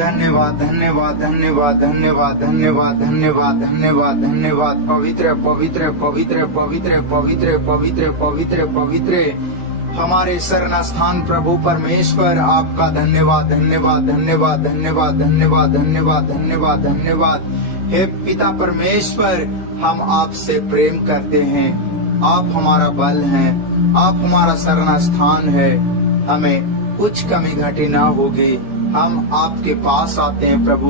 धन्यवाद धन्यवाद धन्यवाद धन्यवाद धन्यवाद धन्यवाद धन्यवाद धन्यवाद। पवित्र पवित्र पवित्र पवित्र पवित्र पवित्र पवित्र पवित्र हमारे शरण स्थान प्रभु परमेश्वर, आपका धन्यवाद धन्यवाद धन्यवाद धन्यवाद धन्यवाद धन्यवाद धन्यवाद धन्यवाद। हे पिता परमेश्वर, हम आपसे प्रेम करते हैं। आप हमारा बल हैं, आप हमारा शरण स्थान है। हमें कुछ कमी घटी ना होगी। हम आपके पास आते हैं प्रभु,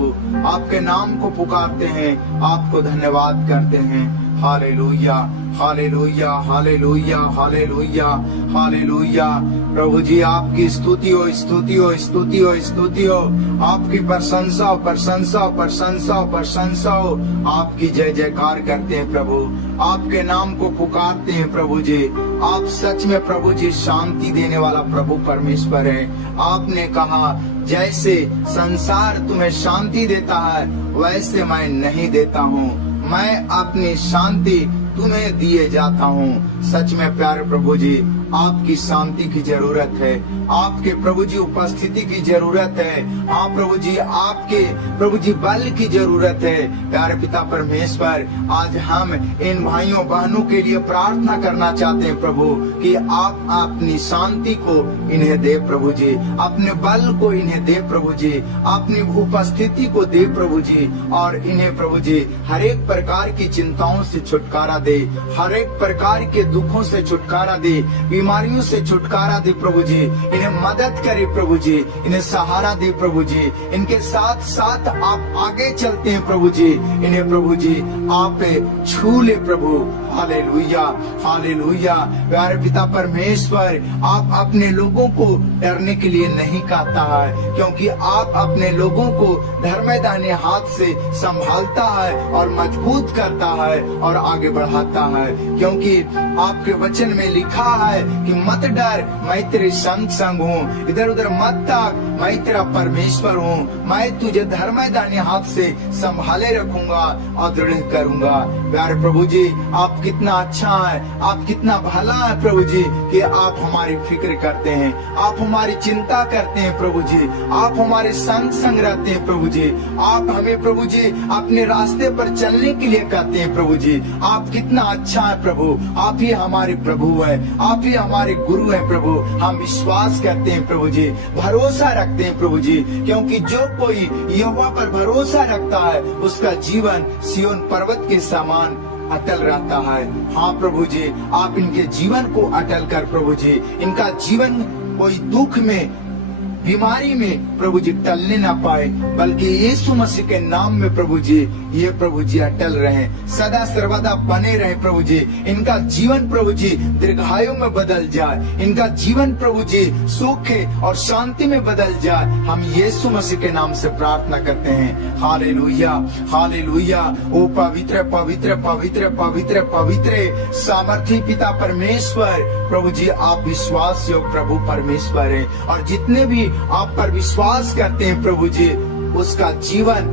आपके नाम को पुकारते हैं, आपको धन्यवाद करते हैं। Hallelujah hallelujah hallelujah hallelujah hallelujah. प्रभु जी आपकी स्तुति हो स्तुति हो स्तुति हो स्तुति हो, आपकी प्रशंसा हो प्रशंसा हो प्रशंसा हो प्रशंसा हो। आपकी जय जयकार करते हैं प्रभु, आपके नाम को पुकारते हैं प्रभु जी। आप सच में प्रभु जी शांति देने वाला प्रभु परमेश्वर है। आपने कहा जैसे संसार तुम्हें शांति देता है वैसे मैं नहीं देता हूँ, मैं अपनी शांति तुम्हें दिए जाता हूँ। सच में प्यारे प्रभु जी आपकी शांति की जरूरत है, आपके प्रभु जी उपस्थिति की जरूरत है। हाँ प्रभु जी आपके प्रभु जी बल की जरूरत है। प्यारे पिता परमेश्वर, आज हम इन भाइयों बहनों के लिए प्रार्थना करना चाहते हैं प्रभु कि आप अपनी शांति को इन्हें दे प्रभु जी, अपने बल को इन्हें दे प्रभु जी, अपनी उपस्थिति को दे प्रभु जी। और इन्हें प्रभु जी हर एक प्रकार की चिंताओं से छुटकारा दे, हर एक प्रकार के दुखों से छुटकारा दे, बीमारियों से छुटकारा दे प्रभु जी। इन्हें मदद करे प्रभु जी, इन्हें सहारा दे प्रभु जी। इनके साथ साथ आप आगे चलते हैं प्रभु जी। इन्हें प्रभु जी आप छू ले प्रभु। Hallelujah hallelujah. प्यारे पिता परमेश्वर, आप अपने लोगों को डरने के लिए नहीं कहता है, क्योंकि आप अपने लोगों को धर्मदाने हाथ से संभालता है और मजबूत करता है और आगे बढ़ाता है। क्योंकि आपके वचन में लिखा है कि मत डर, मैं तेरे संग संग हूँ, इधर उधर मत ताक, मैं तेरा परमेश्वर हूँ। मैं तुझे धर्मदाने हाथ से संभाले रखूंगा और दृढ़ करूंगा। प्यारे प्रभु जी आप कितना अच्छा है, आप कितना भला है प्रभु जी कि आप हमारी फिक्र करते हैं, आप हमारी चिंता करते हैं प्रभु जी, आप हमारे संग संग रहते हैं प्रभु जी। आप हमें प्रभु जी अपने रास्ते पर चलने के लिए कहते हैं प्रभु जी। आप कितना अच्छा है प्रभु, आप ही हमारे प्रभु है, आप ही हमारे गुरु है प्रभु। हम विश्वास करते हैं प्रभु जी, भरोसा रखते हैं प्रभु जी, क्योंकि जो कोई यहोवा पर भरोसा रखता है उसका जीवन सिय्योन पर्वत के समान अटल रहता है। हाँ प्रभु जी आप इनके जीवन को अटल कर प्रभु जी, इनका जीवन कोई दुख में बीमारी में प्रभु जी टलने ना पाए, बल्कि यीशु मसीह के नाम में प्रभु जी ये प्रभु जी अटल रहे, सदा सर्वदा बने रहे प्रभु जी। इनका जीवन प्रभु जी दीर्घायु में बदल जाए, इनका जीवन प्रभु जी सुख और शांति में बदल जाए। हम यीशु मसीह के नाम से प्रार्थना करते हैं। Hallelujah hallelujah. ओ पवित्र पवित्र पवित्र पवित्र पवित्र सामर्थी पिता परमेश्वर, प्रभु जी आप विश्वास योग प्रभु परमेश्वर है, और जितने भी आप पर विश्वास करते हैं प्रभु जी उसका जीवन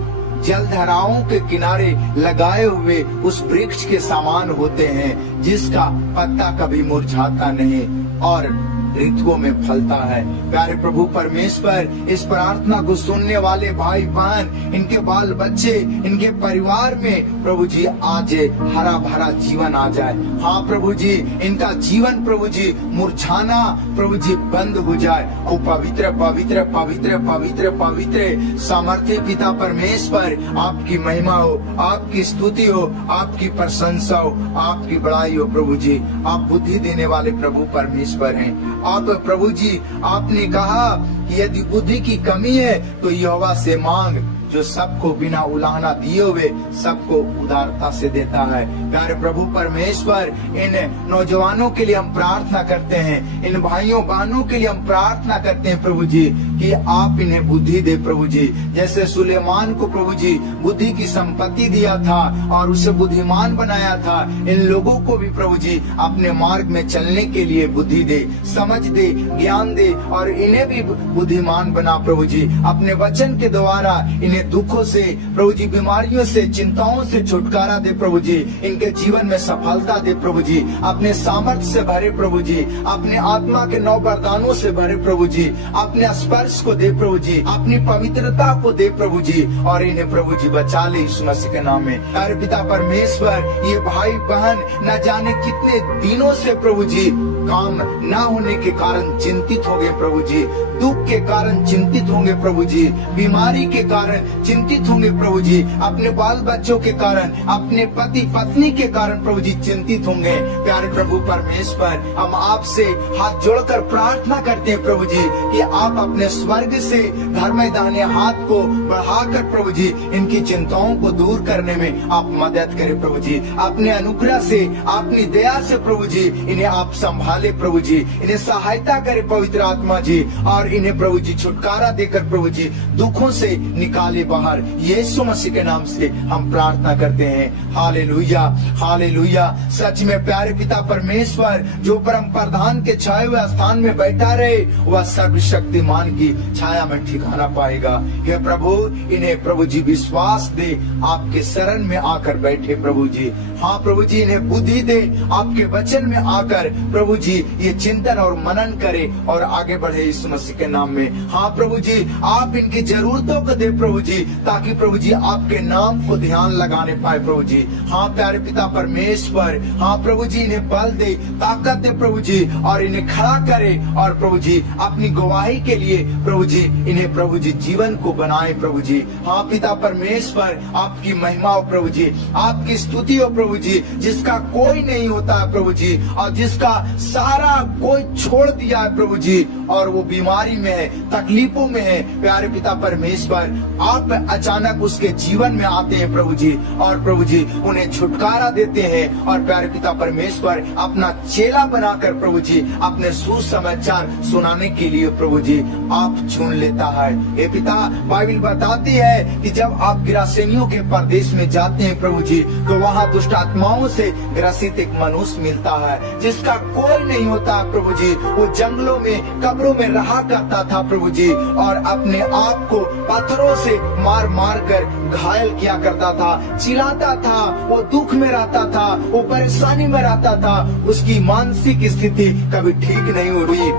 जलधाराओं के किनारे लगाए हुए उस वृक्ष के समान होते हैं, जिसका पत्ता कभी मुरझाता नहीं और ऋतुओं में फलता है। प्यारे प्रभु परमेश्वर, इस प्रार्थना को सुनने वाले भाई बहन, इनके बाल बच्चे, इनके परिवार में प्रभु जी आज हरा भरा जीवन आ जाए। हाँ प्रभु जी इनका जीवन प्रभु जी मुरझाना प्रभु जी बंद हो जाए। ओ पवित्र पवित्र पवित्र पवित्र पवित्र सामर्थ्य पिता परमेश्वर, आपकी महिमा हो, आपकी स्तुति हो, आपकी प्रशंसा हो, आपकी बड़ाई हो प्रभु जी। आप बुद्धि देने वाले प्रभु परमेश्वर हैं। आप प्रभु जी आपने कहा कि यदि बुद्धि की कमी है तो यहोवा से मांग, जो सबको बिना उलाहना दिए हुए सबको उदारता से देता है। प्यारे प्रभु परमेश्वर, इन नौजवानों के लिए हम प्रार्थना करते हैं, इन भाइयों बहनों के लिए हम प्रार्थना करते हैं प्रभु जी कि आप इन्हें बुद्धि दे प्रभु जी। जैसे सुलेमान को प्रभु जी बुद्धि की संपत्ति दिया था और उसे बुद्धिमान बनाया था, इन लोगों को भी प्रभु जी अपने मार्ग में चलने के लिए बुद्धि दे, समझ दे, ज्ञान दे और इन्हें भी बुद्धिमान बना प्रभु जी। अपने वचन के द्वारा इन्हें इन्हें दुखों से प्रभु जी, बीमारियों से, चिंताओं से छुटकारा दे प्रभु जी। इनके जीवन में सफलता दे प्रभु जी। अपने सामर्थ्य से भरे प्रभु जी, अपने आत्मा के नौ वरदानों से भरे प्रभु जी। अपने स्पर्श को दे प्रभु जी, अपनी पवित्रता को दे प्रभु जी, और इन्हें प्रभु जी बचा ले यीशु मसीह के नाम में। अरे पिता परमेश्वर, ये भाई बहन न जाने कितने दिनों से प्रभु जी काम न होने के कारण चिंतित हो गए प्रभु जी, दुख के कारण चिंतित होंगे प्रभु जी, बीमारी के कारण चिंतित होंगे प्रभु जी, अपने बाल बच्चों के कारण, अपने पति पत्नी के कारण प्रभु जी चिंतित होंगे। प्यारे प्रभु परमेश्वर, हम आपसे हाथ जोड़कर प्रार्थना करते हैं प्रभु जी कि आप अपने स्वर्ग से धर्म दाहिने हाथ को बढ़ाकर प्रभु जी इनकी चिंताओं को दूर करने में आप मदद करें प्रभु जी। अपने अनुग्रह से, अपनी दया से प्रभु जी इन्हें आप संभाले प्रभु जी, इन्हें सहायता करे पवित्र आत्मा जी, और इन्हें प्रभु जी छुटकारा देकर प्रभु जी दुखों से निकाले बाहर। यीशु मसीह के नाम से हम प्रार्थना करते हैं। Hallelujah, hallelujah. सच में प्यारे पिता परमेश्वर, जो परम प्रधान के छाए हुए स्थान में बैठा रहे, वह सर्वशक्तिमान की छाया में ठिकाना पाएगा। हे प्रभु, इन्हें प्रभु जी विश्वास दे, आपके शरण में आकर बैठे प्रभु जी। हाँ प्रभु जी, इन्हें बुद्धि दे, आपके वचन में आकर प्रभु जी ये चिंतन और मनन करे और आगे बढ़े यीशु मसीह के नाम में। हाँ प्रभु जी, आप इनकी जरूरतों को दे प्रभु जी, ताकि प्रभु जी आपके नाम को ध्यान लगाने पाए प्रभु जी। हाँ प्यारे पिता परमेश्वर, हाँ प्रभु जी इन्हें बल दे, ताकत दे प्रभु जी, और इन्हें खड़ा करे, और प्रभु जी अपनी गवाही के लिए प्रभु जी इन्हें प्रभु जी जीवन को बनाए प्रभु जी। हाँ पिता परमेश्वर, आपकी महिमा हो प्रभु जी, आपकी स्तुति हो प्रभु जी, जिसका कोई नहीं होता है प्रभु जी, और जिसका सारा कोई छोड़ दिया है प्रभु जी, और वो बीमारी में है, तकलीफों में है। प्यारे पिता परमेश्वर, आप अचानक उसके जीवन में आते हैं प्रभु जी, और प्रभु जी उन्हें छुटकारा देते हैं, और प्यारे पिता परमेश्वर अपना चेला बनाकर प्रभु जी अपने सुसमाचार सुनाने के लिए प्रभु जी आप चुन लेता है। ये पिता, बाइबल बताती है कि जब आप गिरासेनियों के प्रदेश में जाते हैं प्रभु जी, तो वहाँ दुष्ट आत्माओं से ग्रसित एक मनुष्य मिलता है, जिसका कोई नहीं होता प्रभु जी। वो जंगलों में, कब्रों में रहा करता था प्रभु जी, और अपने आप को पत्थरों से मार मार कर घायल किया करता था, चिल्लाता था, वो दुख में रहता था, वो परेशानी में रहता था, उसकी मानसिक स्थिति कभी ठीक नहीं हुई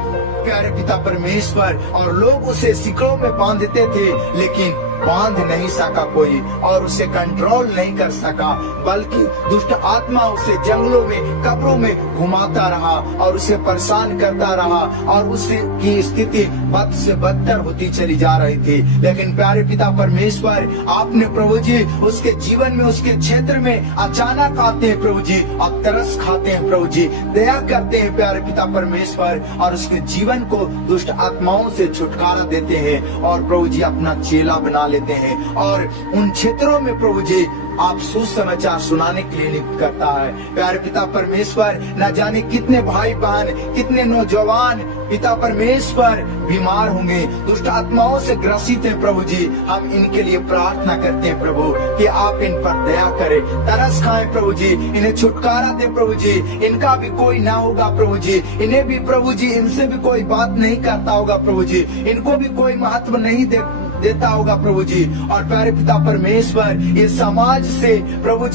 प्यारे पिता परमेश्वर। और लोग उसे सिकड़ों में बांधते थे, लेकिन बांध नहीं सका कोई, और उसे कंट्रोल नहीं कर सका, बल्कि दुष्ट आत्मा उसे जंगलों में, कब्रों में घुमाता रहा और उसे परेशान करता रहा, और उसकी स्थिति बद से बदतर होती चली जा रही थी। लेकिन प्यारे पिता परमेश्वर, आपने प्रभु जी उसके जीवन में, उसके क्षेत्र में अचानक आते हैं प्रभु जी, और तरस खाते हैं प्रभु जी, दया करते हैं प्यारे पिता परमेश्वर, और उसके जीवन को दुष्ट आत्माओं से छुटकारा देते हैं, और प्रभु जी अपना चेला बना लेते हैं। और उन क्षेत्रों में प्रभु जी आप सुसमाचार सुनाने के लिए नियुक्त करता है। प्यारे पिता परमेश्वर, न जाने कितने भाई बहन, कितने नौजवान पिता परमेश्वर बीमार होंगे, दुष्ट आत्माओं से ग्रसित हैं प्रभु जी। हम इनके लिए प्रार्थना करते हैं प्रभु कि आप इन पर दया करें, तरस खाएं प्रभु जी, इन्हें छुटकारा दे प्रभु जी। इनका भी कोई ना होगा प्रभु जी, इन्हें भी प्रभु जी इनसे भी कोई बात नहीं करता होगा प्रभु जी, इनको भी कोई महत्व नहीं देता होगा प्रभु जी। और प्यारे पिता परमेश्वर, ये समाज से प्रभु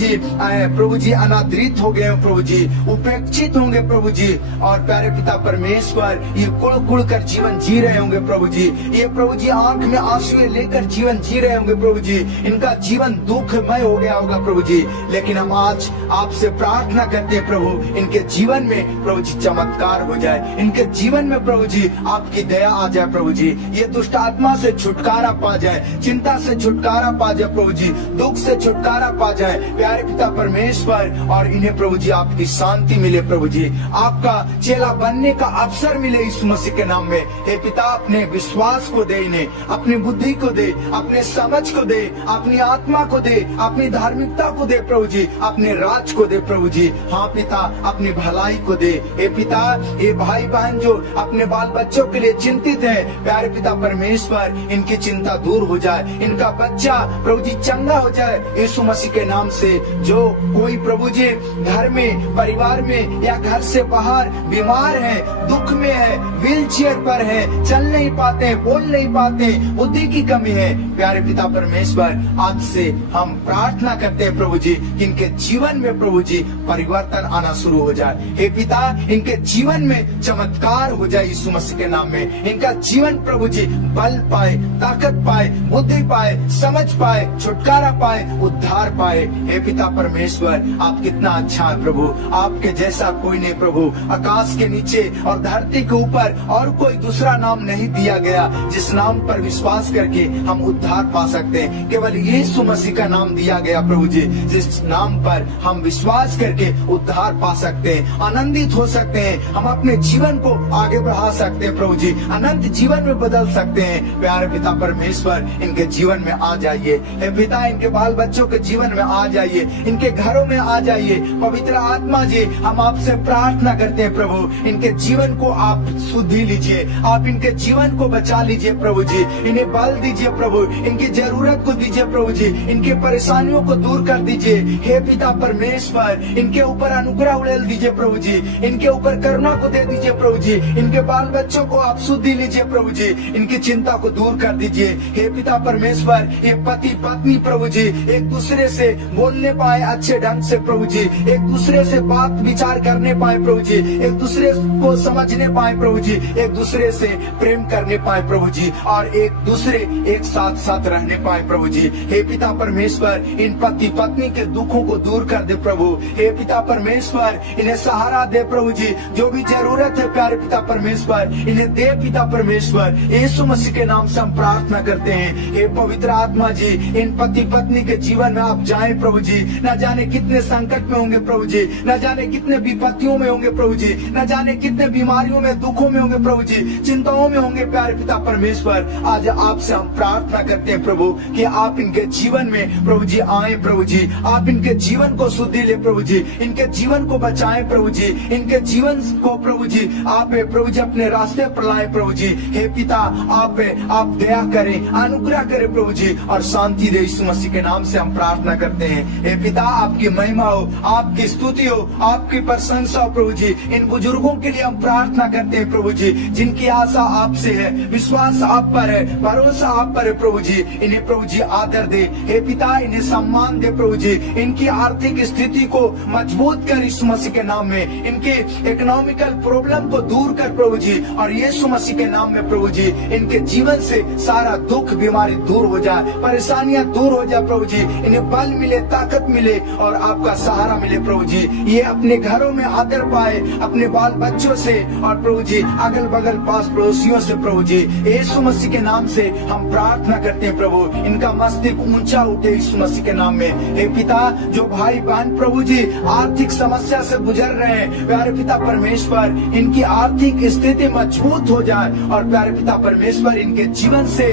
जी अनादरित हो गए प्रभु जी, उपेक्षित होंगे प्रभु जी। और प्यारे पिता परमेश्वर, ये कुड़ कुड़ कर जीवन जी रहे होंगे प्रभु जी, ये प्रभु जी आंख में आंसू लेकर जीवन जी रहे होंगे प्रभु जी, इनका जीवन दुखमय हो गया होगा प्रभु जी। लेकिन हम आज आपसे प्रार्थना करते हैं प्रभु, इनके जीवन में प्रभु जी चमत्कार हो जाए, इनके जीवन में प्रभु जी आपकी दया आ जाए प्रभु जी, ये दुष्ट आत्मा से छुटकारा पा जाए, चिंता से छुटकारा पा जाए प्रभु जी, दुख से छुटकारा पा जाए प्यारे पिता परमेश्वर। और इन्हें प्रभु जी आपकी शांति मिले प्रभु जी, आपका चेला बनने का अवसर मिले यीशु मसीह के नाम में। हे पिता, अपने विश्वास को दे, इन्हें अपनी बुद्धि को दे, अपने समझ को दे, अपनी आत्मा को दे, अपनी धार्मिकता को दे प्रभु जी, अपने राज को दे प्रभु जी। हाँ पिता, अपनी भलाई को दे। हे पिता, ये भाई बहन जो अपने बाल बच्चों के लिए चिंतित है, प्यारे पिता परमेश्वर, इनकी चिंता दूर हो जाए, इनका बच्चा प्रभु जी चंगा हो जाए यीशु मसीह के नाम से। जो कोई प्रभु जी घर में, परिवार में या घर से बाहर बीमार है, दुख में है, व्हील चेयर पर है, चल नहीं पाते, बोल नहीं पाते, बुद्धि की कमी है, प्यारे पिता परमेश्वर, आज से हम प्रार्थना करते हैं प्रभु जी कि इनके जीवन में प्रभु जी परिवर्तन आना शुरू हो जाए। हे पिता, इनके जीवन में चमत्कार हो जाए यीशु मसीह के नाम में। इनका जीवन प्रभु जी बल पाए, ताकत पाए, बुद्धि पाए, समझ पाए, छुटकारा पाए, उद्धार पाए। हे पिता परमेश्वर, आप कितना अच्छा है प्रभु, आपके जैसा कोई नहीं प्रभु। आकाश के नीचे और धरती के ऊपर और कोई दूसरा नाम नहीं दिया गया जिस नाम पर विश्वास करके हम उद्धार पा सकते हैं। केवल यीशु मसीह का नाम दिया गया प्रभु जी, जिस नाम पर हम विश्वास करके उद्धार पा सकते हैं, आनंदित हो सकते हैं, हम अपने जीवन को आगे बढ़ा सकते हैं प्रभु जी, अनंत जीवन में बदल सकते हैं। प्यारे पिता परमेश्वर, इनके जीवन में आ जाइए। हे पिता, इनके बाल बच्चों के जीवन में आ जाइए, इनके घरों में आ जाइए। पवित्र आत्मा जी, हम आपसे प्रार्थना करते हैं प्रभु, इनके जीवन को आप शुद्धि लीजिए, आप इनके जीवन को बचा लीजिए प्रभु जी, इन्हें बल दीजिए प्रभु, इनकी जरूरत को दीजिए प्रभु जी, इनकी परेशानियों को दूर कर दीजिए। हे पिता परमेश्वर, इनके ऊपर अनुग्रह उड़ेल दीजिए प्रभु जी, इनके ऊपर करुणा को दे दीजिए प्रभु जी, इनके बाल बच्चों को आप शुद्धि लीजिए प्रभु जी, इनकी चिंता को दूर कर दीजिए। हे पिता परमेश्वर, ये पति पत्नी प्रभु जी एक दूसरे से बोलने पाए अच्छे ढंग से प्रभु जी, एक दूसरे से बात विचार करने पाए प्रभु जी, एक दूसरे को समझने पाए प्रभु जी, एक दूसरे से प्रेम करने पाए प्रभु जी, और एक दूसरे एक साथ साथ रहने पाए प्रभु जी। हे पिता परमेश्वर, इन पति पत्नी के दुखों को दूर कर दे प्रभु। हे पिता परमेश्वर, इन्हें सहारा दे प्रभु जी, जो भी जरूरत है प्यारे पिता परमेश्वर इन्हें दे पिता परमेश्वर। यीशु मसीह के नाम से हम प्रार्थना करते हैं। हे पवित्र आत्मा जी, इन पति पत्नी के जीवन में आप जाएं प्रभु जी, न जाने कितने संकट में होंगे प्रभु जी, न जाने कितने विपत्तियों में होंगे प्रभु जी, न जाने कितने बीमारियों में, दुखों में होंगे प्रभु जी, चिंताओं में होंगे प्यारे पिता परमेश्वर। आज आपसे हम प्रार्थना करते हैं प्रभु कि आप इनके जीवन में प्रभु जी आए प्रभु जी, आप इनके जीवन को शुद्धि ले प्रभु जी, इनके जीवन को बचाएं प्रभु जी, इनके जीवन को प्रभु जी आप प्रभु जी अपने रास्ते पर लाए प्रभु जी। हे पिता, आप दया करें, अनुग्रह करें प्रभु जी, और शांति दे। यीशु मसीह के नाम से हम प्रार्थना करते हैं। हे पिता, आपकी महिमा हो, आपकी स्तुति हो, आपकी प्रशंसा हो प्रभु जी। इन बुजुर्गों के लिए हम प्रार्थना करते हैं प्रभु जी, जिनकी आशा आपसे है, विश्वास आप पर है, भरोसा आप पर है प्रभु जी। इन्हें प्रभु जी आदर दे। हे पिता, इन्हें सम्मान दे प्रभु जी, इनकी आर्थिक स्थिति को मजबूत कर यीशु मसीह के नाम में, इनके इकोनॉमिकल प्रॉब्लम को दूर कर प्रभु जी, और यीशु मसीह के नाम में प्रभु जी इनके जीवन से सारा दुख बीमारी दूर हो जाए, परेशानियां दूर हो जाए प्रभु जी, इन्हें बल मिले, ताकत मिले, और आपका सहारा मिले प्रभु जी। ये अपने घरों में आदर पाए, अपने बाल बच्चों से, और प्रभु जी अगल बगल पास पड़ोसियों से प्रभु जी। यीशु मसीह के नाम से हम प्रार्थना करते हैं प्रभु, इनका मस्तिष्क ऊंचा उठे यीशु मसीह के नाम में। हे पिता, जो भाई बहन प्रभु जी आर्थिक समस्या से गुजर रहे हैं प्यारे पिता परमेश्वर, इनकी आर्थिक स्थिति मजबूत हो जाए, और प्यारे पिता परमेश्वर इनके जीवन से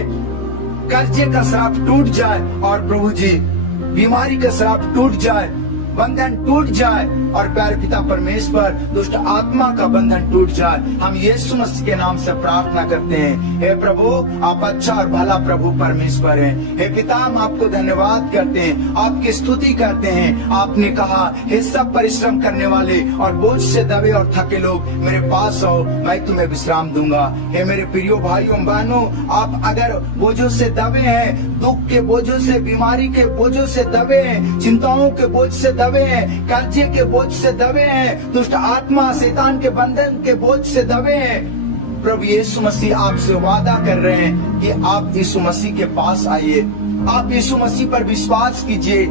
कर्जे का श्राप टूट जाए, और प्रभु जी बीमारी का श्राप टूट जाए, बंधन टूट जाए, और प्यारे पिता परमेश्वर दुष्ट आत्मा का बंधन टूट जाए। हम यीशु मसीह के नाम से प्रार्थना करते हैं। हे प्रभु, आप अच्छा और भला प्रभु परमेश्वर हैं। हे पिता, हम आपको धन्यवाद करते हैं, आपकी स्तुति करते हैं। आपने कहा, हे सब परिश्रम करने वाले और बोझ से दबे और थके लोग मेरे पास आओ, मैं तुम्हें विश्राम दूंगा। हे मेरे प्रियो भाइयों बहनों, आप अगर बोझों से दबे हैं, दुख के बोझों से, बीमारी के बोझों से दबे हैं, चिंताओं के बोझ से दबे हैं, कर्जे के बोझ से दबे हैं, दुष्ट आत्मा शैतान के बंधन के बोझ से दबे हैं, प्रभु यीशु मसीह आपसे वादा कर रहे हैं कि आप यीशु मसीह के पास आइए, आप यीशु मसीह पर विश्वास कीजिए।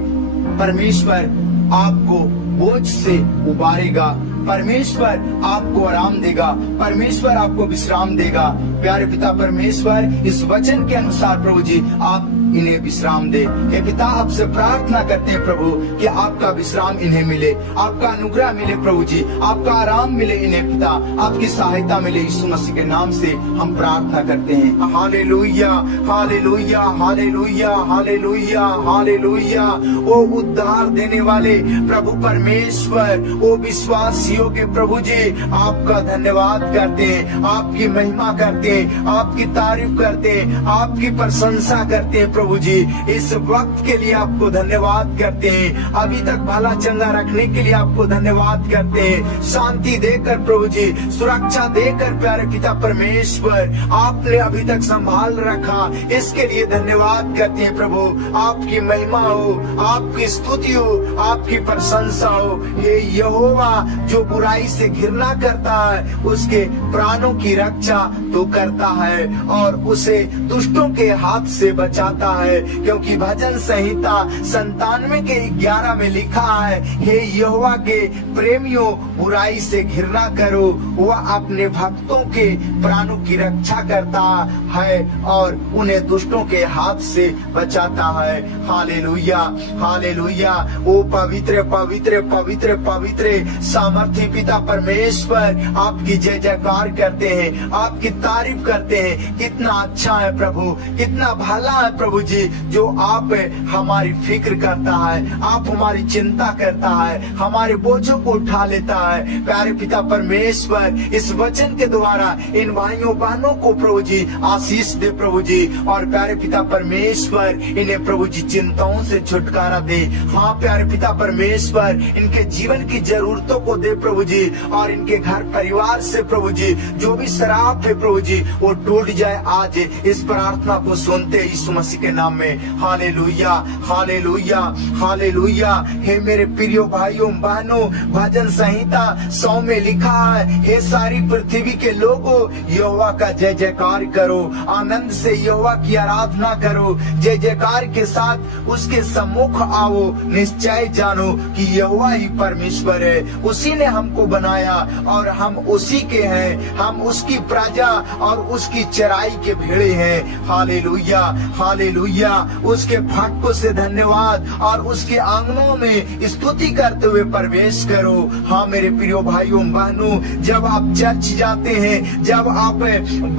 परमेश्वर आपको बोझ से उबारेगा, परमेश्वर आपको आराम देगा, परमेश्वर आपको विश्राम देगा। प्यारे पिता परमेश्वर, इस वचन के अनुसार प्रभु जी आप इन्हें विश्राम दे। हे पिता, आपसे प्रार्थना करते हैं प्रभु कि आपका विश्राम इन्हें मिले, आपका अनुग्रह मिले प्रभु जी, आपका आराम मिले इन्हें पिता, आपकी सहायता मिले। यीशु मसीह के नाम से हम प्रार्थना करते हैं। Hallelujah, hallelujah, hallelujah, hallelujah, hallelujah. ओ उद्धार देने वाले प्रभु परमेश्वर, ओ विश्वासियों के प्रभु जी आपका धन्यवाद करते हैं, आपकी महिमा करते हैं, आपकी तारीफ करते हैं, आपकी प्रशंसा करते हैं प्रभु जी। इस वक्त के लिए आपको धन्यवाद करते हैं, अभी तक भला चंगा रखने के लिए आपको धन्यवाद करते हैं, शांति देकर प्रभु जी, सुरक्षा देकर प्यारे पिता परमेश्वर आपने अभी तक संभाल रखा, इसके लिए धन्यवाद करते हैं प्रभु। आपकी महिमा हो, आपकी स्तुति हो, आपकी प्रशंसा हो। हे यहोवा, जो बुराई से घृणा करता है उसके प्राणों की रक्षा तो करता है और उसे दुष्टों के हाथ से बचाता है, क्योंकि भजन संहिता 97:11 में लिखा है, हे यहोवा के प्रेमियों, बुराई से घृणा करो, वह अपने भक्तों के प्राणों की रक्षा करता है और उन्हें दुष्टों के हाथ से बचाता है। Hallelujah, hallelujah. ओ पवित्र पवित्र पवित्र पवित्र सामर्थी पिता परमेश्वर, आपकी जय जयकार करते हैं, आपकी तारीफ करते हैं। कितना अच्छा है प्रभु, कितना भला है प्रभु जी, जो आप हमारी फिक्र करता है, आप हमारी चिंता करता है, हमारे बोझों को उठा लेता है। प्यारे पिता परमेश्वर, इस वचन के द्वारा इन भाइयों बहनों को प्रभु जी आशीष दे प्रभु जी, और प्यारे पिता परमेश्वर इन्हें प्रभु जी चिंताओं से छुटकारा दे। हाँ प्यारे पिता परमेश्वर, इनके जीवन की जरूरतों को दे प्रभु जी, और इनके घर परिवार से प्रभु जी जो भी शराब है प्रभु जी वो टूट जाए आज इस प्रार्थना को सुनते यीशु मसीह के नाम में। Hallelujah, hallelujah, hallelujah. हे मेरे प्रिय भाइयों बहनों, भजन संहिता 100 में लिखा है, हे सारी पृथ्वी के लोगों, यहोवा का जय जयकार करो, आनंद से यहोवा की आराधना करो, जय जयकार के साथ उसके सम्मुख आओ, निश्चय जानो कि यहोवा ही परमेश्वर है, उसी ने हमको बनाया और हम उसी के हैं, हम उसकी प्रजा और उसकी चराई के भेड़े हैं। Hallelujah, hallelujah. उसके फाटकों से धन्यवाद और उसके आंगनों में स्तुति करते हुए प्रवेश करो। हाँ मेरे प्रिय भाइयों बहनों, जब आप चर्च जाते हैं, जब आप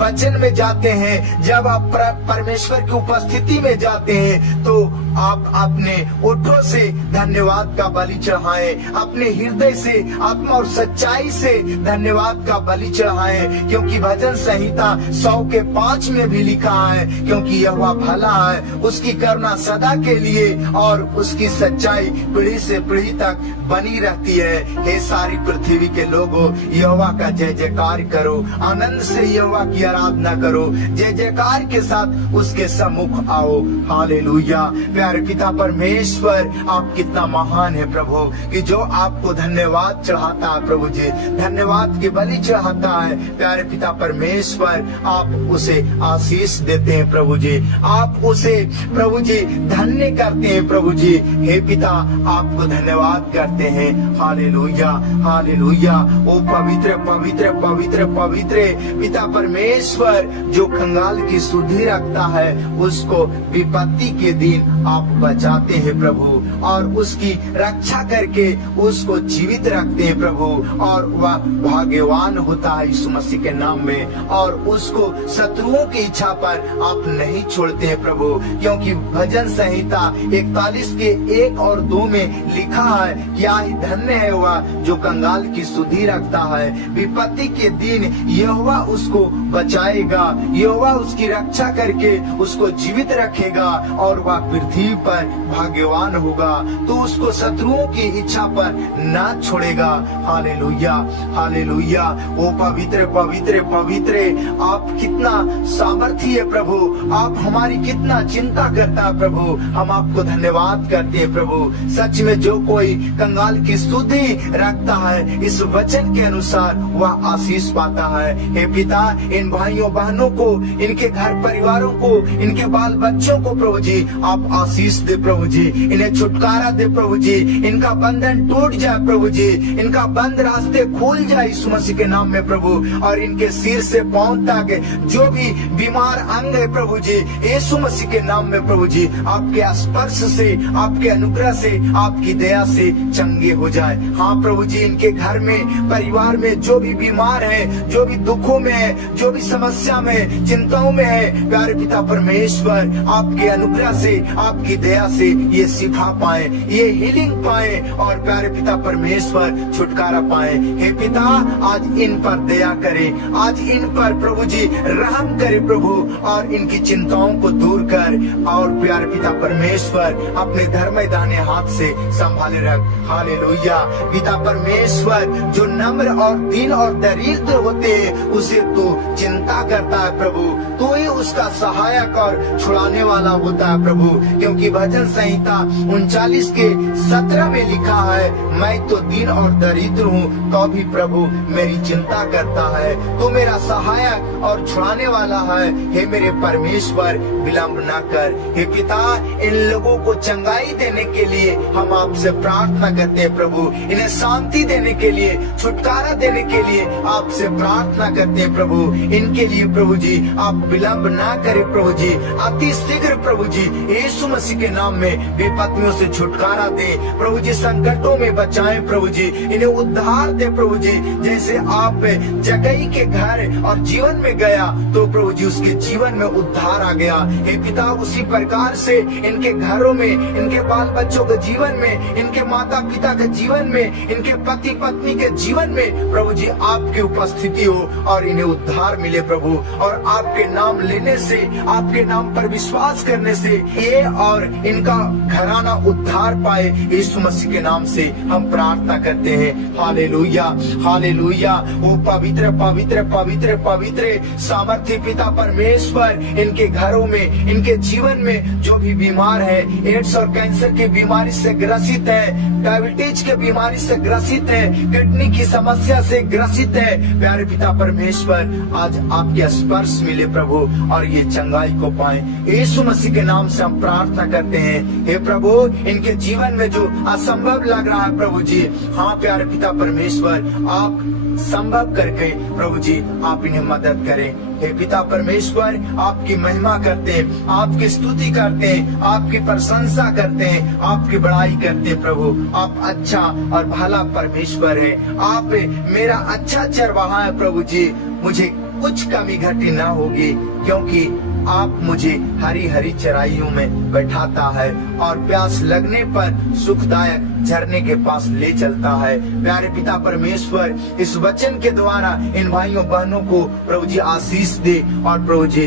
वचन में जाते हैं, जब आप परमेश्वर की उपस्थिति में जाते हैं, तो आप अपने ओठों से धन्यवाद का बलि चढ़ाएं, अपने हृदय से आत्मा और सच्चाई से धन्यवाद का बलि चढ़ाएं, क्योंकि भजन संहिता 100:5 में भी लिखा है, क्योंकि यहोवा भला है, उसकी करुणा सदा के लिए और उसकी सच्चाई पीढ़ी से पीढ़ी तक बनी रहती है। हे सारी पृथ्वी के लोगों, यहोवा का जय जयकार करो, आनंद से यहोवा की आराधना करो, जय जयकार के साथ उसके सम्मुख आओ। हालेलुया। प्यारे पिता परमेश्वर, आप कितना महान है प्रभु, कि जो आपको धन्यवाद चढ़ाता है प्रभु जी, धन्यवाद की बलि चढ़ाता है। प्यारे पिता परमेश्वर, आप उसे आशीष देते हैं प्रभु जी, आप उसे प्रभु जी धन्य करते हैं प्रभु जी। हे पिता, आपको धन्यवाद करते हैं। Hallelujah, hallelujah. ओ पवित्र पवित्र पवित्र पवित्र पिता परमेश्वर, जो कंगाल की सुधि रखता है उसको विपत्ति के दिन आप बचाते हैं प्रभु, और उसकी रक्षा करके उसको जीवित रखते हैं प्रभु, और वह भाग्यवान होता है यीशु मसीह के नाम में, और उसको शत्रुओं की इच्छा पर आप नहीं छोड़ते हैं प्रभु, क्योंकि भजन संहिता 41:1 और 2 में लिखा है, क्या ही धन्य है वह जो कंगाल की सुधि रखता है, विपत्ति के दिन यहोवा उसको बचाएगा, यहोवा उसकी रक्षा करके उसको जीवित रखेगा, और वह पृथ्वी पर भाग्यवान होगा, तो उसको शत्रुओं की इच्छा पर ना छोड़ेगा। Hallelujah, hallelujah. ओ पवित्र पवित्र पवित्र, आप कितना सामर्थी है प्रभु, आप हमारी कितना चिंता करता है प्रभु, हम आपको धन्यवाद करते हैं प्रभु। सच में जो कोई कंगाल की सुधि रखता है, इस वचन के अनुसार वह आशीष पाता है। हे पिता, इन भाइयों बहनों को, इनके घर परिवारों को, इनके बाल बच्चों को प्रभु जी आप आशीष दे प्रभु जी, इन्हें छुटकारा दे प्रभु जी, इनका बंधन टूट जाए प्रभु जी, इनका बंद रास्ते खुल जाए यीशु मसीह के नाम में प्रभु, और इनके सिर से पांव तक जो भी बीमार अंग है प्रभु जी, यीशु मसीह के नाम में प्रभु जी आपके स्पर्श से, आपके अनुग्रह से, आपकी दया से चंगे हो जाए। हाँ प्रभु जी, इनके घर में, परिवार में जो भी बीमार है, जो भी दुखों में है, जो भी समस्या में, चिंताओं में है, प्यारे पिता परमेश्वर आपके अनुग्रह से, आपकी दया से ये सिखा पाए, ये हीलिंग पाए, और प्यारे पिता परमेश्वर छुटकारा पाए। हे पिता, आज इन पर दया करे, आज इन पर प्रभु जी रहम करे प्रभु, और इनकी चिंताओं को दूर कर और प्यारे पिता परमेश्वर अपने धर्म दाहिने हाथ से संभाले रख। हालेलुया। पिता परमेश्वर जो नम्र और दीन और दरिद्र होते हैं उसे तू चिंता करता है प्रभु, तो ही उसका सहायक और छुड़ाने वाला होता है प्रभु, क्योंकि भजन संहिता 39:17 में लिखा है, मैं तो दीन और दरिद्र हूँ तो भी प्रभु मेरी चिंता करता है, तो मेरा सहायक और छुड़ाने वाला है। हे मेरे परमेश्वर विलंब न कर। हे पिता इन लोगों को चंगाई देने के लिए हम आपसे प्रार्थना करते हैं प्रभु, इन्हें शांति देने के लिए, छुटकारा देने के लिए आपसे प्रार्थना करते हैं प्रभु। इनके लिए प्रभु जी आप विलंब ना करें प्रभु जी, अति शीघ्र प्रभु जी यीशु मसीह के नाम में विपत्तियों से छुटकारा दे प्रभु जी, संकटों में बचाएं प्रभु जी, इन्हें उद्धार दे प्रभु जी। जैसे आप जक्कई के घर और जीवन में गया तो प्रभु जी उसके जीवन में उद्धार आ गया। हे पिता उसी प्रकार से इनके घरों में, इनके बाल बच्चों के जीवन में, इनके माता पिता के जीवन में, इनके पति पत्नी के जीवन में प्रभु जी आपकी उपस्थिति हो और इन्हें उद्धार मिले प्रभु, और आपके नाम लेने से, आपके नाम पर विश्वास करने से ये और इनका घराना उद्धार पाए। यीशु मसीह के नाम से हम प्रार्थना करते हैं। Hallelujah, hallelujah. वो पवित्र पवित्र पवित्र पवित्र सामर्थ्य पिता परमेश्वर इनके घरों में, इनके जीवन में जो भी बीमार है, एड्स और कैंसर की बीमारी से ग्रसित है, डायबिटीज की बीमारी से ग्रसित है, किडनी की समस्या से ग्रसित है, प्यारे पिता परमेश्वर आज आपके स्पर्श मिले प्रभु और ये चंगाई को पाए। यीशु मसीह के नाम से हम प्रार्थना करते हैं। हे प्रभु इनके जीवन में जो असंभव लग रहा है प्रभु जी, हाँ प्यारे पिता परमेश्वर आप संभव करके प्रभु जी आप इन्हें मदद करें। हे पिता परमेश्वर आपकी महिमा करते हैं, आपकी स्तुति करते हैं, आपकी प्रशंसा करते हैं, आपकी बड़ाई करते हैं प्रभु। आप अच्छा और भला परमेश्वर है, आप मेरा अच्छा चरवाहा है प्रभु जी, मुझे कुछ कमी घटी ना होगी, क्योंकि आप मुझे हरी हरी चराइयों में बैठाता है और प्यास लगने पर सुखदायक झरने के पास ले चलता है। प्यारे पिता परमेश्वर इस वचन के द्वारा इन भाइयों बहनों को प्रभु जी आशीष दे और प्रभु जी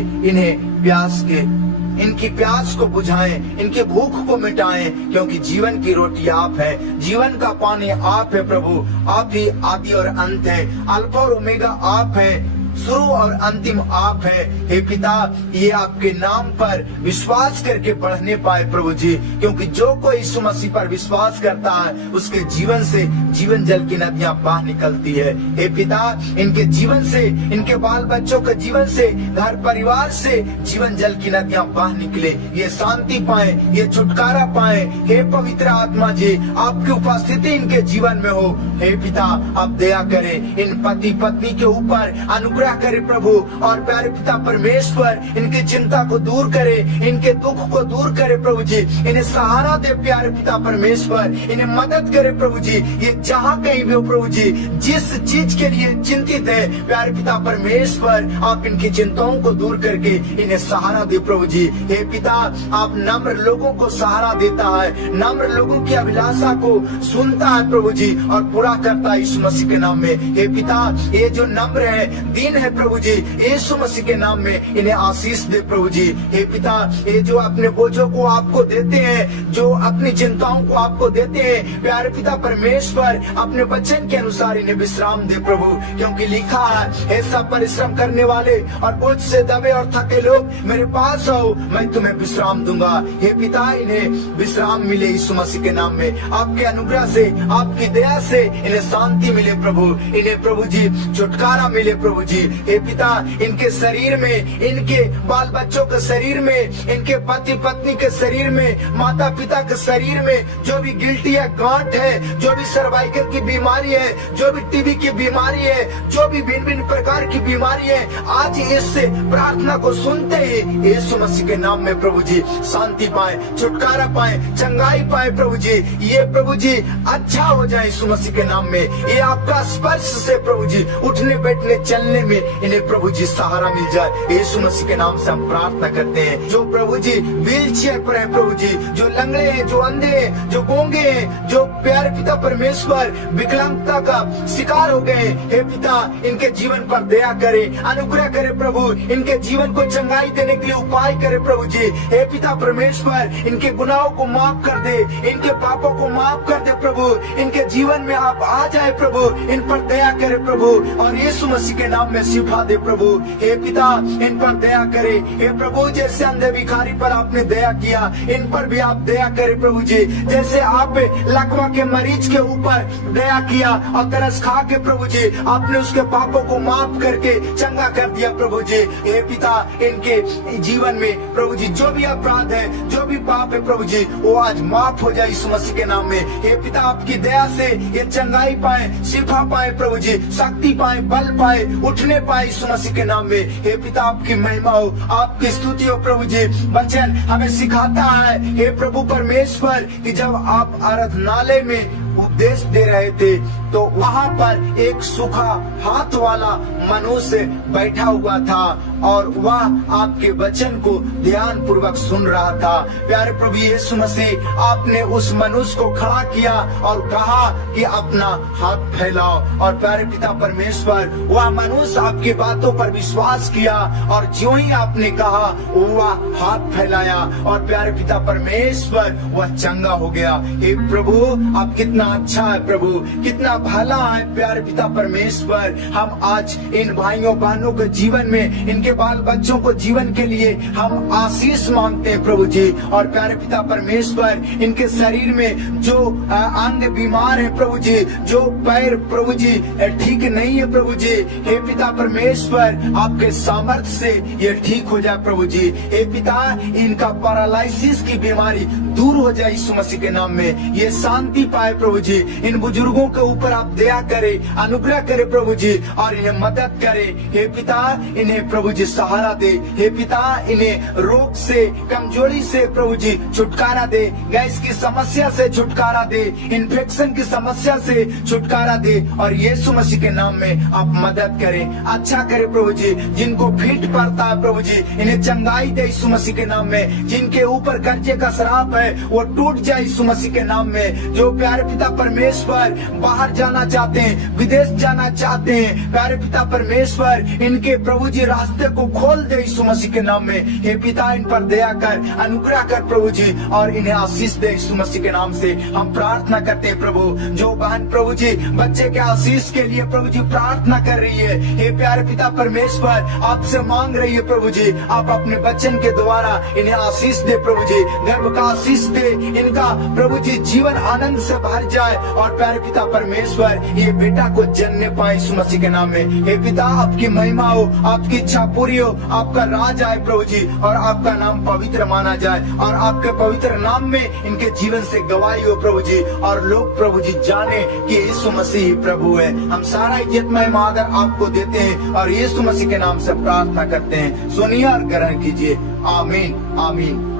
इनकी प्यास को बुझाएं, इनके भूख को मिटाएं, क्योंकि जीवन की रोटी आप है, जीवन का पानी आप है प्रभु, आप ही आदि और अंत है, अल्फा और ओमेगा आप है, शुरू और अंतिम आप है। हे पिता ये आपके नाम पर विश्वास करके बढ़ने पाए प्रभु जी, क्योंकि जो कोई यीशु मसीह पर विश्वास करता है उसके जीवन से जीवन जल की नदियां बाहर निकलती है। हे पिता इनके जीवन से, इनके बाल बच्चों के जीवन से, घर परिवार से जीवन जल की नदियां बाहर निकले, ये शांति पाए, ये छुटकारा पाए। हे पवित्र आत्मा जी आपकी उपस्थिति इनके जीवन में हो। हे पिता आप दया करें, इन पति पत्नी के ऊपर अनुग्रह करे प्रभु, और प्यारे पिता परमेश्वर इनकी चिंता को दूर करे, इनके दुख को दूर करे प्रभु जी, इन्हें सहारा दे प्यारे पिता परमेश्वर, इन्हें मदद करे प्रभु जी। ये जहाँ कहीं भी हो प्रभु जी, जिस चीज के लिए चिंतित है प्यारे पिता परमेश्वर आप इनकी चिंताओं को दूर करके इन्हें सहारा दे प्रभु जी। हे पिता आप नम्र लोगों को सहारा देता है, नम्र लोगों की अभिलाषा को सुनता है प्रभु जी और पूरा करता है यीशु मसीह के नाम में। हे पिता ये जो नम्र है, दीन है प्रभु जी, यीशु मसीह के नाम में इन्हें आशीष दे प्रभु जी। हे पिता ये जो अपने बोझों को आपको देते हैं, जो अपनी चिंताओं को आपको देते हैं प्यारे पिता परमेश्वर अपने वचन के अनुसार इन्हें विश्राम दे प्रभु, क्योंकि लिखा है ऐसा परिश्रम करने वाले और बोझ से दबे और थके लोग मेरे पास आओ, मैं तुम्हें विश्राम दूंगा। हे पिता इन्हें विश्राम मिले यीशु मसीह के नाम में, आपके अनुग्रह से, आपकी दया से इन्हें शांति मिले प्रभु, इन्हें प्रभु जी छुटकारा मिले प्रभु जी। हे पिता इनके शरीर में, इनके बाल बच्चों के शरीर में, इनके पति पत्नी के शरीर में, माता पिता के शरीर में जो भी गिल्टी है, गांठ है, जो भी सर्वाइकल की बीमारी है, जो भी टीबी की बीमारी है, जो भी भिन्न भिन्न प्रकार की बीमारी है, आज इससे प्रार्थना को सुनते ही यीशु मसीह के नाम में प्रभु जी शांति पाए, छुटकारा पाए, चंगाई पाए प्रभु जी। ये प्रभु जी अच्छा हो जाए यीशु मसीह के नाम में, ये आपका स्पर्श से प्रभु जी उठने बैठने चलने में इन्हें प्रभु जी सहारा मिल जाए। यीशु मसीह के नाम से हम प्रार्थना करते हैं। जो प्रभु जी व्हील चेयर पर है प्रभु जी, जो लंगड़े हैं, जो अंधे हैं, जो गूंगे हैं, जो प्यारे पिता परमेश्वर विकलांगता का शिकार हो गए, हे पिता इनके जीवन पर दया करे, अनुग्रह करे प्रभु, इनके जीवन को चंगाई देने के लिए उपाय करे प्रभु जी। हे पिता परमेश्वर इनके गुनाहों को माफ कर दे, इनके पापों को माफ कर दे प्रभु, इनके जीवन में आप आ जाए प्रभु, इन पर दया करे प्रभु और यीशु मसीह के नाम में शिफा दे प्रभु। हे पिता इन पर दया करे, हे प्रभु जैसे अंधे भिखारी पर आपने दया किया, इन पर भी आप दया करे प्रभु जी। जैसे आप लकवा के मरीज के ऊपर दया किया और तरस खा के प्रभु जी आपने उसके पापों को माफ करके चंगा कर दिया प्रभु जी। हे पिता इनके जीवन में प्रभु जी जो भी अपराध है, जो भी पाप है प्रभु जी, वो आज माफ हो जाए यीशु मसीह के नाम में। हे पिता आपकी दया से ये चंगाई पाए, शिफा पाए प्रभु जी, शक्ति पाए, बल पाए, उठने पाए यीशु मसीह के नाम में। हे पिता आपकी महिमा हो, आपकी स्तुति हो प्रभु जी। वचन हमें सिखाता है हे प्रभु परमेश्वर कि जब आप आराधनालय में उपदेश दे रहे थे तो वहाँ पर एक सूखा हाथ वाला मनुष्य बैठा हुआ था और वह आपके वचन को ध्यान पूर्वक सुन रहा था। प्यारे प्रभु यीशु मसीह आपने उस मनुष्य को खड़ा किया और कहा कि अपना हाथ फैलाओ, और प्यारे पिता परमेश्वर वह मनुष्य आपकी बातों पर विश्वास किया और जो ही आपने कहा वह हाथ फैलाया और प्यारे पिता परमेश्वर वह चंगा हो गया। हे प्रभु आप कितना अच्छा है प्रभु, कितना भला है प्यारे पिता परमेश्वर। हम आज इन भाइयों बहनों के जीवन में, इनके बाल बच्चों को जीवन के लिए हम आशीष मांगते हैं प्रभु जी। और प्यारे पिता परमेश्वर इनके शरीर में जो अंग बीमार है प्रभु जी, जो पैर प्रभु जी ठीक नहीं है प्रभु जी, हे पिता परमेश्वर आपके सामर्थ्य से ये ठीक हो जाए प्रभु जी। हे पिता इनका पैरालिसिस की बीमारी दूर हो जाए यीशु मसीह के नाम में, ये शांति पाए प्रभु जी। इन बुजुर्गों के ऊपर आप दया करे, अनुग्रह करे प्रभु जी और इन्हें मदद करे। हे पिता इन्हें प्रभु जी सहारा दे, हे पिता इन्हें रोग से, कमजोरी से प्रभु जी छुटकारा दे, गैस की समस्या से छुटकारा दे, इन्फेक्शन की समस्या से छुटकारा दे और यीशु मसीह के नाम में आप मदद करें, अच्छा करे प्रभु जी। जिनको फिट पड़ता है प्रभु जी इन्हें चंगाई दे यीशु मसीह के नाम में। जिनके ऊपर कर्जे का श्राप है वो टूट जाए यीशु मसीह के नाम में। जो प्यारे पिता परमेश्वर बाहर जाना चाहते हैं, विदेश जाना चाहते हैं, प्यारे पिता परमेश्वर इनके प्रभु जी रास्ते को खोल दे यीशु मसीह के नाम में। हे पिता इन पर दया कर, अनुग्रह कर प्रभु जी और इन्हें आशीष दे यीशु मसीह के नाम से हम प्रार्थना करते हैं प्रभु। जो बहन प्रभु जी बच्चे के आशीष के लिए प्रभु जी प्रार्थना कर रही है, हे प्यारे पिता परमेश्वर आपसे मांग रही है प्रभु जी, आप अपने वचन के द्वारा इन्हें आशीष दे प्रभु जी, गर्भ का आशीष दे, इनका प्रभु जी जीवन आनंद से भर जाए और प्यारे पिता परमेश्वर ये बेटा को जन्म पाए यीशु मसीह के नाम में। हे पिता आपकी महिमा हो, आपकी इच्छा पूरी हो, आपका राज आए प्रभु जी और आपका नाम पवित्र माना जाए और आपके पवित्र नाम में इनके जीवन से गवाही हो प्रभु जी और लोग प्रभु जी जाने कि यीशु मसीह ही प्रभु है। हम सारा इज्जत में आदर आपको देते हैं और यीशु मसीह के नाम से प्रार्थना करते हैं, सुनिए और ग्रहण कीजिए। आमीन आमीन।